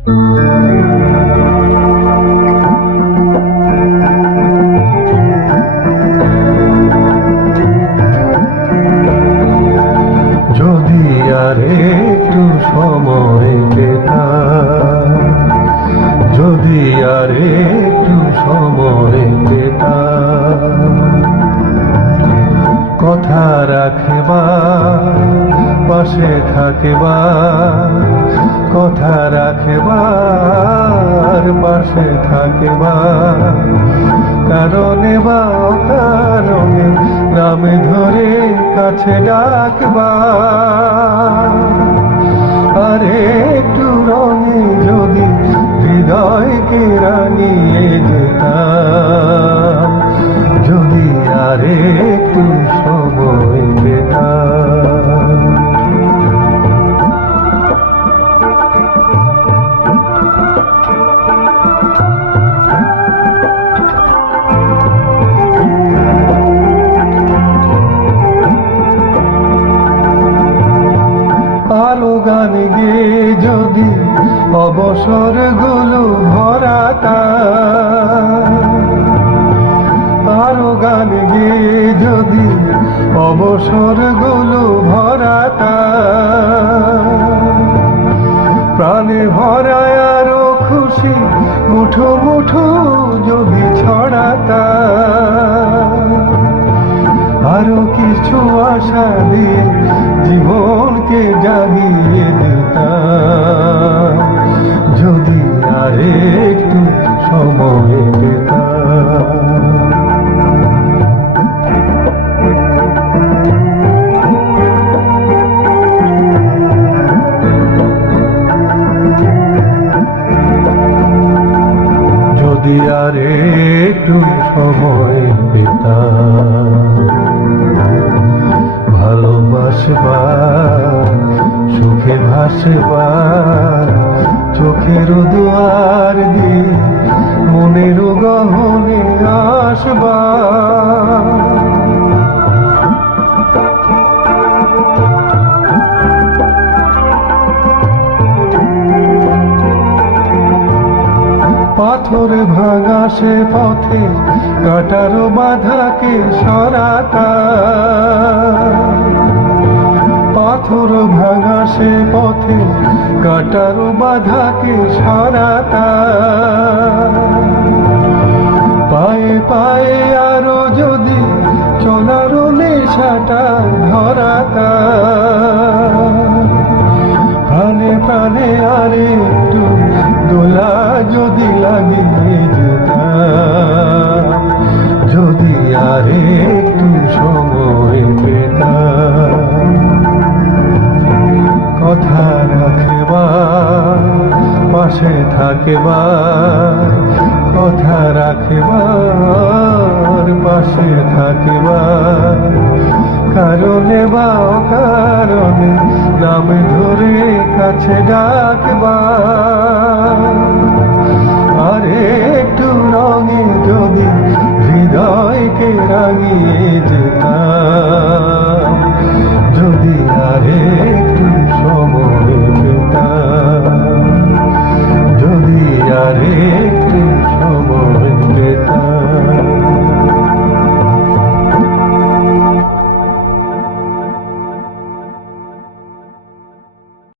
যদি আর একটু সময় যদি আর একটু সময় পেতাম কথা রাখবা পাশে থাকবা কথা রাখবার, পাশে থাকবা কারণে বা কারণে নামে ধরে কাছে ডাকবা আরে একটু রঙে যদি হৃদয়কে রাঙিয়ে যেতাম যদি আরে একটু অবসরগুলো ভরাতা আরও গান গিয়ে যদি অবসরগুলো ভরাতা প্রাণে ভরায় আরও খুশি মুঠো মুঠো যদি ছড়াতা আরও কিছু আশা দিয়ে জীবনকে জাগিয়ে দিতাম যদি আর একটু সময় পেতাম ভালোবাসবা সুখে ভাসবা চোখের দুয়ার দিয়ে মনের গহনে আসবা। পাথর ভাঙা সে পথে, কাটার বাধাকে সরাতা? পাথর ভাঙা সে পথে, কাটার বাধাকে সরাতা? পায়ে পায়ে আরও যদি চলার নেশাটা ধরাতা? প্রাণে প্রাণে আর আর একটু সময় পেতাম কথা রাখবা, পাশে থাকবা, কথা রাখবার পাশে থাকবা। কারণে বা কারণে নাম ধরে কাছে ডাকবা। আরে